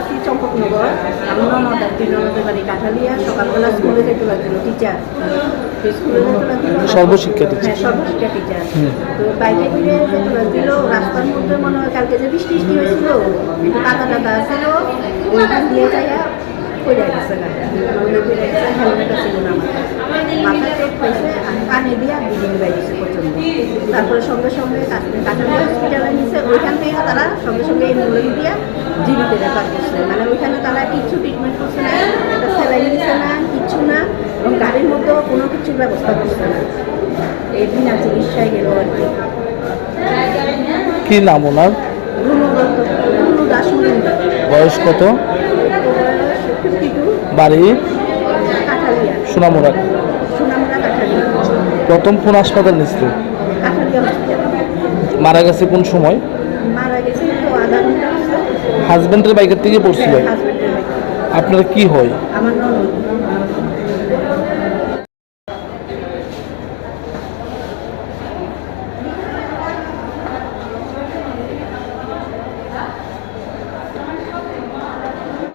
আছি চম্পকনগর। আমার ননদ আর কি, ননদের বাড়ি কাঠালিয়া। সকালবেলা স্কুলে যেতে লাগছিল টিচার, স্কুলে যেতে লাগছিল সর্বশিক্ষা টিচার। হ্যাঁ, সর্বশিক্ষা টিচার। তো বাইকে করে যেতে লাগছিল, রাস্তার মধ্যে মনে হয় কালকে যে বৃষ্টি হয়েছিল, একটু কাদা টাদা ছিল, ওইখান দিয়ে যাইয়া পড়ে গেছে গাড়িটা। হেলমেটটা ছিল না মাথায় চোট পাইছে, আর কানে দিয়া ব্লিডিং বাইছে প্রচন্ড। তারপরে সঙ্গে সঙ্গে কাঠালিয়া হসপিটালে নিছে, ওইখান থেকে তারা সঙ্গে সঙ্গে অ্যাম্বুলেন্স দিয়া জীবিতে রেফার করছে। মানে ওইখানে তারা কিছু ট্রিটমেন্ট করছে না, একটা স্যালাইন দিচ্ছে না, কিচ্ছু না, এবং গাড়ির মধ্যেও কোনো কিছুর ব্যবস্থা করছে না। এই বিনা চিকিৎসায় গেল আর কি। কি নাম ওনার? রুনু দাস মজুমদার। বয়স কত? 52, বাড়ি? কাঠালিয়া, সোনামুড়া। সোনামুড়া কাঠালিয়া। প্রথম কোন হাসপাতাল নিচ্ছে? কাঠালিয়া হসপিটাল। মারা গেছে কোন সময়? মারা গেছে তো আধা ঘন্টা হচ্ছে। হাজবেন্ডের বাইকের থেকে পড়ছিল। হাজবেন্ডের বাড়ি। আপনার কি হয়? আমার ননদ।